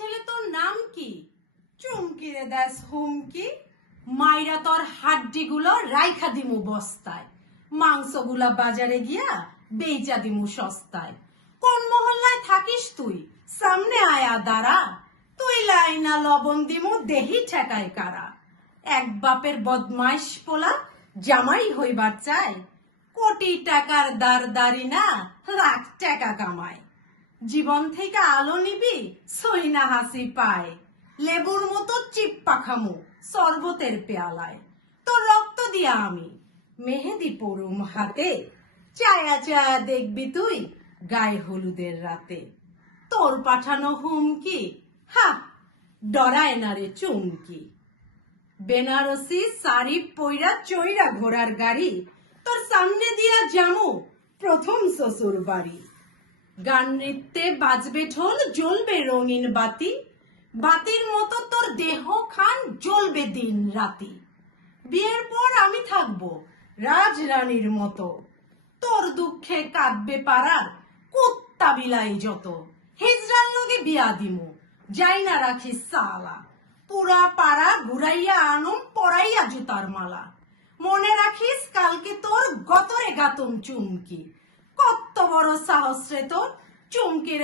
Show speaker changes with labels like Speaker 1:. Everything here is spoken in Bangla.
Speaker 1: ছেলে তোর নাম কি? চুমকি রে দাস হুমকি। মাইরা তোর হাড্ডি গুলো রাইখা দিমু বস্তায়। মাংসগুলা বাজারে গিয়া বেচা দিমু সস্তায়। কোন মহল্লায় থাকিস তুই? সামনে আয়া দাঁড়া। তুই লাইনা লবণ দিমু দেহি ঠেকায় কারা। এক বাপের বদমাইশ পোলা জামাই হইবার চায় কোটি টাকার দার দারি না লাখ টাকা কামায়। জীবন থেকে আলো নিবি সইনা হাসি পায়। লেবুর মতো চিপ্পা খামু শরবতের পেয়ালায়। তোর রক্ত দিয়া আমি, মেহেদি পড়ুম হাতে। চায়া চায়া দেখবি তুই, গায়ে হলুদের রাতে। তোর পাঠানো হুমকি, হা, ডরায় না রে চুমকি। বেনারসি শাড়ি পইরা চইরা ঘোড়ার গাড়ি, তোর সামনে দিয়া জামু, প্রথম শ্বশুর বাড়ি গান নৃত্যে বাজবে ঢোল, জ্বলবে রঙিন বাতি। বাতির মতো তোর দেহ খান, জ্বলবে দিন রাতি। বিয়ের পর আমি থাকব রাজরানীর মতো। তোর দুঃখে কাঁদবে পাড়ার কুত্তা বিলাই যত। হিজড়ার লগে বিয়া দিমু যাই না রাখিস সালা। পুরা পাড়া ঘুরাইয়া আনুম, পরাইয়া জুতার মালা। মনে রাখিস কালকে তোর গতরে গাতুম চুমকি। বড় সাহস রে তোর চমকে